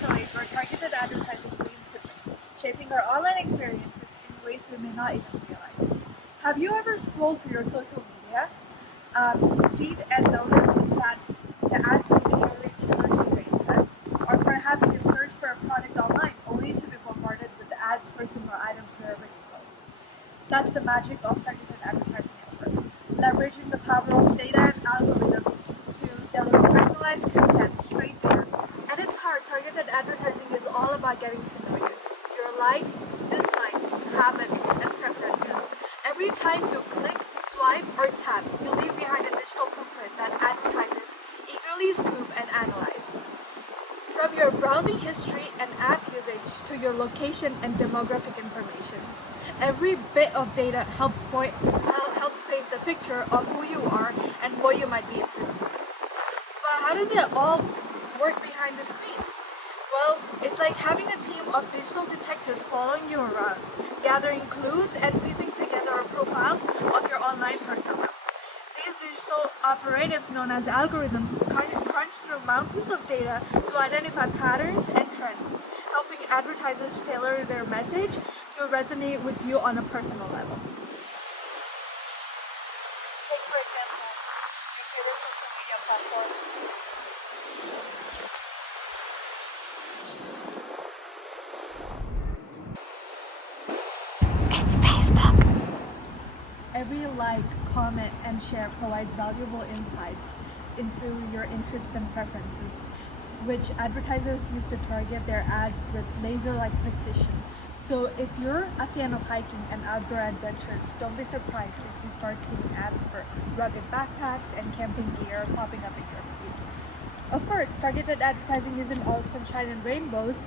digital age where targeted advertising reigns supreme, shaping our online experiences in ways we may not even realize. Have you ever scrolled through your social media feed and noticed that the ads seem eerily tailored to your interests? Or perhaps you've searched for a product online only to be bombarded with ads for similar items wherever you go. That's the magic of targeted advertising at work, leveraging the power of data and algorithms to deliver personalized content straight to yours. At its heart, targeted advertising is all about getting to know you, your likes, dislikes, habits, and preferences. Every time you click, swipe, or tap, you leave behind a digital footprint that advertisers eagerly scoop and analyze. From your browsing history and app usage to your location and demographic information, every bit of data helps paint the picture of who you are and what you might be interested in. But how does it all work behind the screens? Well, it's like having a team of digital detectives following you around, gathering clues and piecing together a profile of your online persona. These digital operatives, known as algorithms, crunch through mountains of data to identify patterns and trends, helping advertisers tailor their message to resonate with you on a personal level. Take, for example, your favorite social media platform. It's Facebook. Every like, comment, and share provides valuable insights into your interests and preferences, which advertisers use to target their ads with laser-like precision. So if you're a fan of hiking and outdoor adventures, don't be surprised if you start seeing ads for rugged backpacks and camping gear popping up in your feed. Of course, targeted advertising isn't all sunshine and rainbows.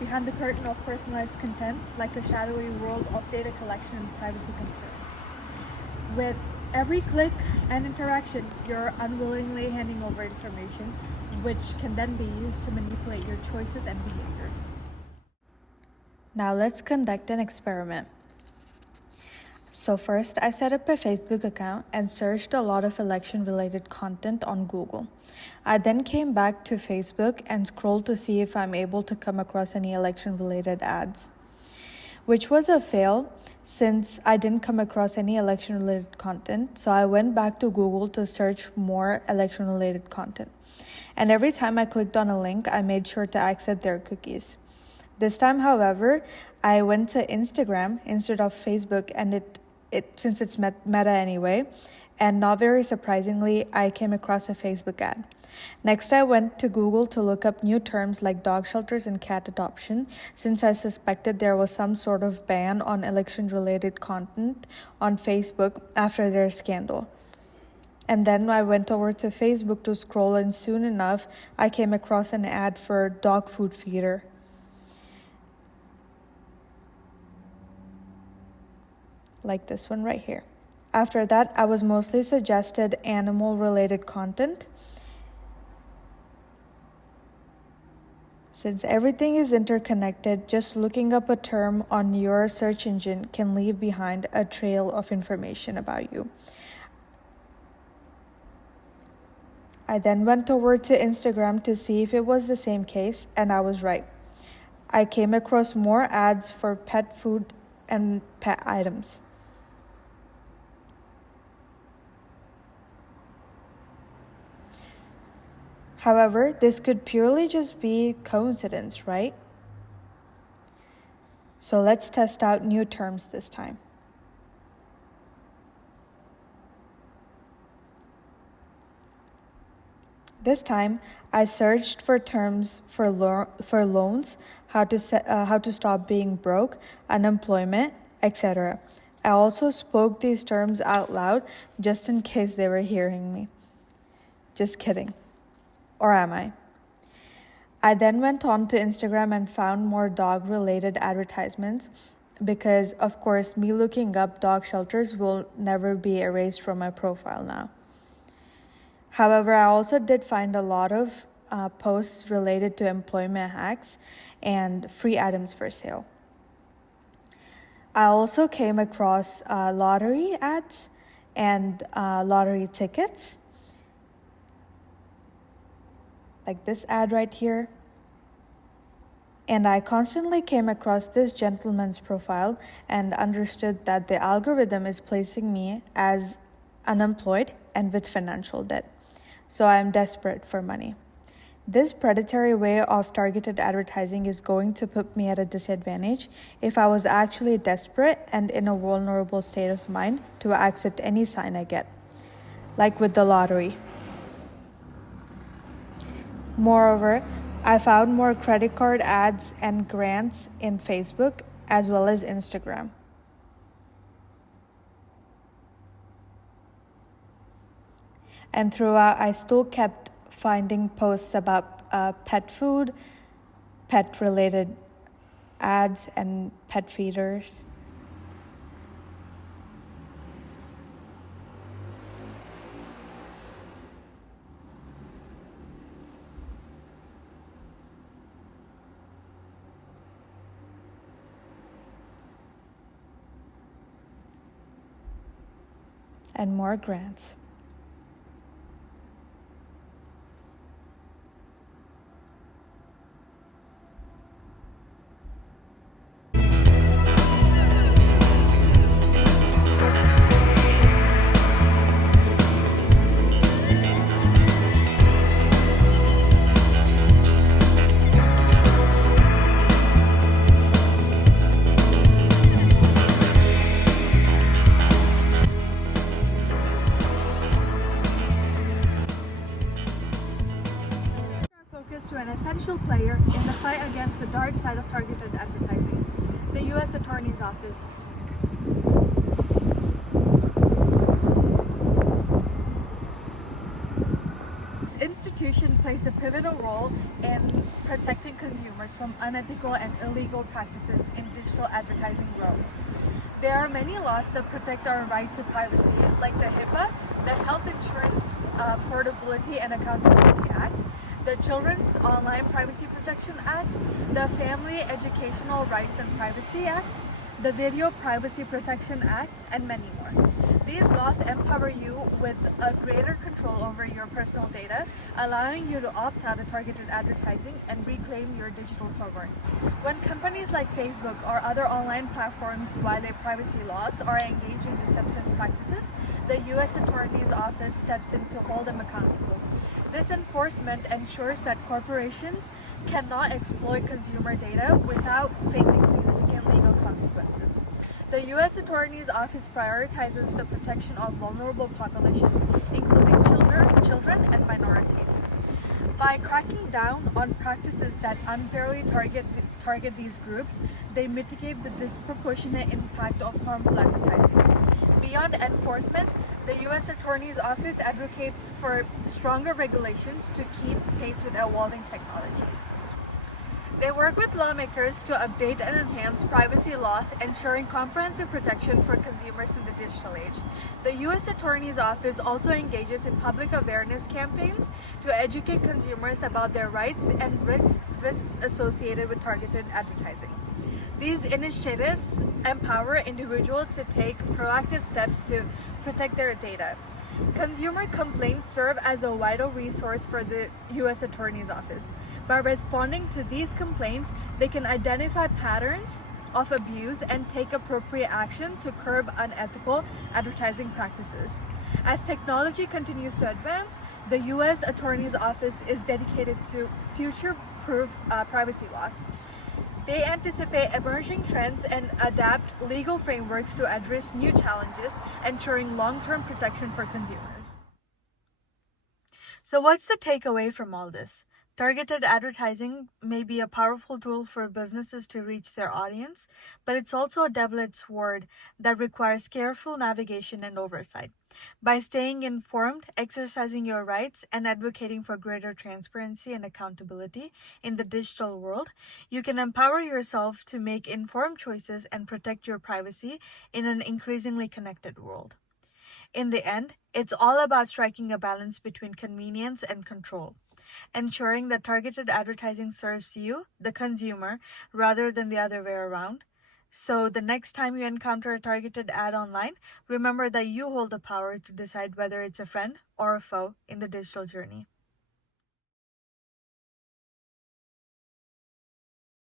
Behind the curtain of personalized content, like a shadowy world of data collection and privacy concerns. With every click and interaction, you're unwillingly handing over information, which can then be used to manipulate your choices and behaviors. Now let's conduct an experiment. So first, I set up a Facebook account and searched a lot of election-related content on Google. I then came back to Facebook and scrolled to see if I'm able to come across any election-related ads, which was a fail since I didn't come across any election-related content. So I went back to Google to search more election-related content. And every time I clicked on a link, I made sure to accept their cookies. This time, however, I went to Instagram instead of Facebook, and it since it's Meta anyway, and not very surprisingly, I came across a Facebook ad. Next, I went to Google to look up new terms like dog shelters and cat adoption, since I suspected there was some sort of ban on election-related content on Facebook after their scandal. And then I went over to Facebook to scroll, and soon enough, I came across an ad for dog food feeder. Like this one right here. After that, I was mostly suggested animal-related content. Since everything is interconnected, just looking up a term on your search engine can leave behind a trail of information about you. I then went over to Instagram to see if it was the same case, and I was right. I came across more ads for pet food and pet items. However, this could purely just be coincidence, right? So let's test out new terms this time. This time, I searched for terms for loans, how to stop being broke, unemployment, etc. I also spoke these terms out loud just in case they were hearing me. Just kidding. Or am I? I then went on to Instagram and found more dog-related advertisements because, of course, me looking up dog shelters will never be erased from my profile now. However, I also did find a lot of posts related to employment hacks and free items for sale. I also came across lottery ads and lottery tickets, like this ad right here. And I constantly came across this gentleman's profile and understood that the algorithm is placing me as unemployed and with financial debt. So I am desperate for money. This predatory way of targeted advertising is going to put me at a disadvantage if I was actually desperate and in a vulnerable state of mind to accept any sign I get, like with the lottery. Moreover, I found more credit card ads and grants in Facebook as well as Instagram. And throughout, I still kept finding posts about pet food, pet related ads, and pet feeders. And more grants. Focus to an essential player in the fight against the dark side of targeted advertising, the U.S. Attorney's Office. This institution plays a pivotal role in protecting consumers from unethical and illegal practices in digital advertising world. There are many laws that protect our right to privacy, like the HIPAA, the Health Insurance Portability and Accountability Act, the Children's Online Privacy Protection Act, the Family Educational Rights and Privacy Act, the Video Privacy Protection Act, and many more. These laws empower you with a greater control over your personal data, allowing you to opt out of targeted advertising and reclaim your digital sovereignty. When companies like Facebook or other online platforms violate privacy laws or engage in deceptive practices, the U.S. Attorney's Office steps in to hold them accountable. This enforcement ensures that corporations cannot exploit consumer data without facing significant legal consequences. The U.S. Attorney's Office prioritizes the protection of vulnerable populations, including children and minorities. By cracking down on practices that unfairly target these groups, they mitigate the disproportionate impact of harmful advertising. Beyond enforcement, the U.S. Attorney's Office advocates for stronger regulations to keep pace with evolving technologies. They work with lawmakers to update and enhance privacy laws, ensuring comprehensive protection for consumers in the digital age. The U.S. Attorney's Office also engages in public awareness campaigns to educate consumers about their rights and risks associated with targeted advertising. These initiatives empower individuals to take proactive steps to protect their data. Consumer complaints serve as a vital resource for the U.S. Attorney's Office. By responding to these complaints, they can identify patterns of abuse and take appropriate action to curb unethical advertising practices. As technology continues to advance, the U.S. Attorney's Office is dedicated to future-proof privacy laws. They anticipate emerging trends and adapt legal frameworks to address new challenges, ensuring long-term protection for consumers. So what's the takeaway from all this? Targeted advertising may be a powerful tool for businesses to reach their audience, but it's also a double-edged sword that requires careful navigation and oversight. By staying informed, exercising your rights, and advocating for greater transparency and accountability in the digital world, you can empower yourself to make informed choices and protect your privacy in an increasingly connected world. In the end, it's all about striking a balance between convenience and control, ensuring that targeted advertising serves you, the consumer, rather than the other way around. So the next time you encounter a targeted ad online, remember that you hold the power to decide whether it's a friend or a foe in the digital journey.